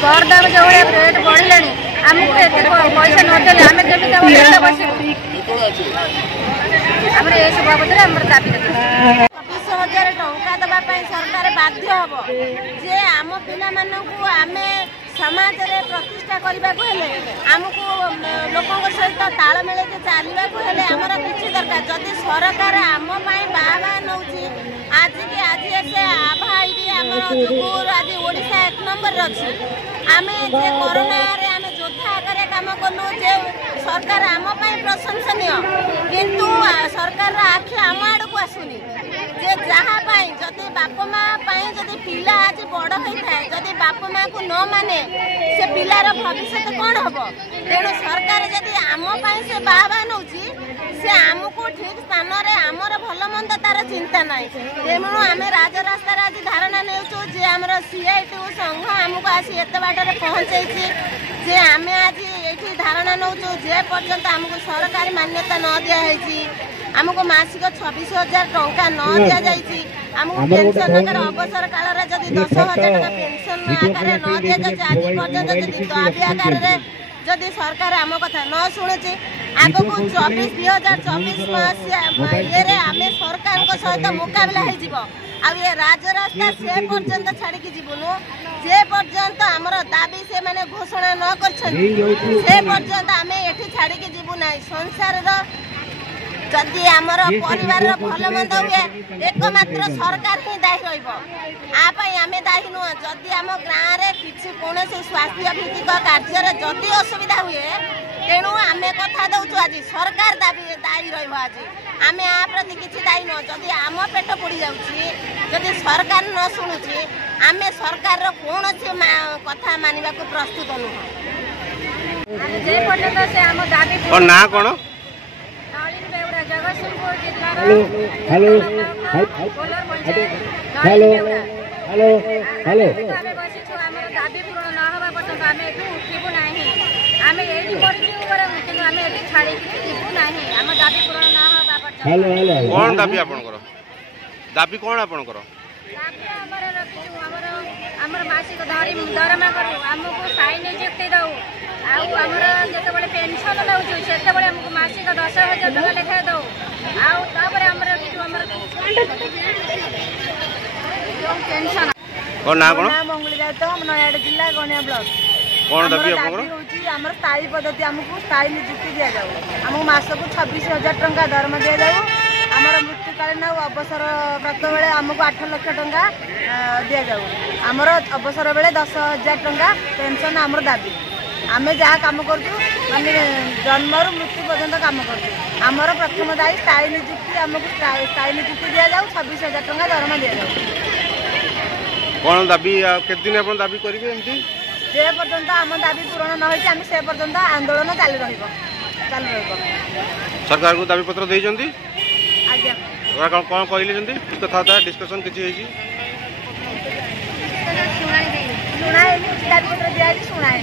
गरदाम जो रेट बढ़ला आमको एत पैसा नदेले आम केमी सब बाबद दाबी 24,000 टंका देवाई सरकार बाध्य हम जे आम पिला आम समाज में प्रतिष्ठा करने को आमको लोक सहित ताल मिले चलने को आमर किसी दरकार जदि सरकार आम बाबा नौ आज की आज से आभा आज ओडिशा 1 नंबर अच्छी आम जे कोरोना आम योद्धा आगे कम कलु जे सरकार आम प्रशंसनीय किंतु सरकार आखि आम आड़ को आसुनी जे जहाँ जदि बाप माँ जदि पिला आज बड़ होता है जदि बाप माँ को न माने से पिलार भविष्य कौन हम तेणु सरकार जदि आम से बाबा नौ से आमको ठीक स्थान आमर भल मंद तार चिंता ना तेणु आम राजरास्त आज धारणा नेउचु जे आमर CITU संघ आमको आसी एत बाटर पहुँचे जे आम आज ये धारणा नौचु जे पर्यंत आमको सरकारी मान्यता न दिखाई आमको मासिक 26,000 टंका न दि जाइए आमको पेंशन आकार अवसर काल जदि 10,000 टका पेंशन आकार न दि जाए आज पर्यंत जदि दाबी आकार जदि सरकार आम कथा न शुणुची आग को 2024 मसीहा आम सरकार सहित मुकाबला हो ये राजरास्ता से पर्यंत छाड़ी जीवनु जे पर्यंत आमर दाबी से माने घोषणा न कर पर्यंत आम ये छाड़ी जीवु ना संसार जदि आमर परिवार भल मंद हुए एकमात्र सरकार ही दायी रही दायी नुह जदि आम गाँव में किसी कौन स्वास्थ्य भित्तिक कार्य जदि असुविधा हुए तेणु आम कथा दौचु आज सरकार दायी रही आम आ प्रति किसी दायी नुह जदि आम पेट पोड़ी जाऊँगी सरकार न शुणुची आम सरकार कौन कथा मानवा प्रस्तुत नुह जे पर्यंत से आम दाबी ना कौन जगतसिंहपुर जिल्लार हेलो हेलो हेलो हेलो आमे बसिछु हमर दाबी पूर्ण न होबा पर्यंत आमे एठू उठिबु नाही आमे एठी पड़िछु पर किंतु आमे एठी छाड़ी जीवु नाही हम दाबी पूर्ण न होबा पर्यंत हेलो हेलो कोन दाबी आपन करो दाबी कोन आपन करो दाबी हमर रखिछु हमर मासिक दरमा करू हमको साइन नियुक्ति दउ आउ हमर जते बळे पेंशन दउछु सेते बळे हमको मासिक 10,000 टका लेखा दउ आउ तापर हमर हमर पेंशन कोन ना कोन मंगली जाय तो हम नयाड जिल्ला गणिया ब्लॉक कोन दाबी आपन होची हमर स्थायी पद्धति हमको स्थायी नियुक्ति दिया जाउ हमको मासको 26,000 टका दरमा दिया जाउ हमर मृत्युकालीन अवसर प्राप्त बेले हमको 8 लाख टका दिया जाउ हमर अवसर बेले 10,000 टका पेंशन हमर दाबी आमे जहाँ काम करूँ माने जन्मरू मृत्यु पर्यंत काम करूँ आमर प्रथम दायी स्थायी नियुक्ति आमको स्थायी नियुक्ति दि जाऊ 26,000 टका दरमा दि जाऊ कौन दाबी केते दिन अपन दाबी करिवे एमती जे पर्यंत आम दाबी पूरण न होई आम से पर्यंत आंदोलन चालू रहइबो सरकार को दाबी पत्र देई जंती आज्ञा कौन कहले जंती कथा डिस्कशन किछि हेजी सुनाई दाबी पत्र दिया सुनाई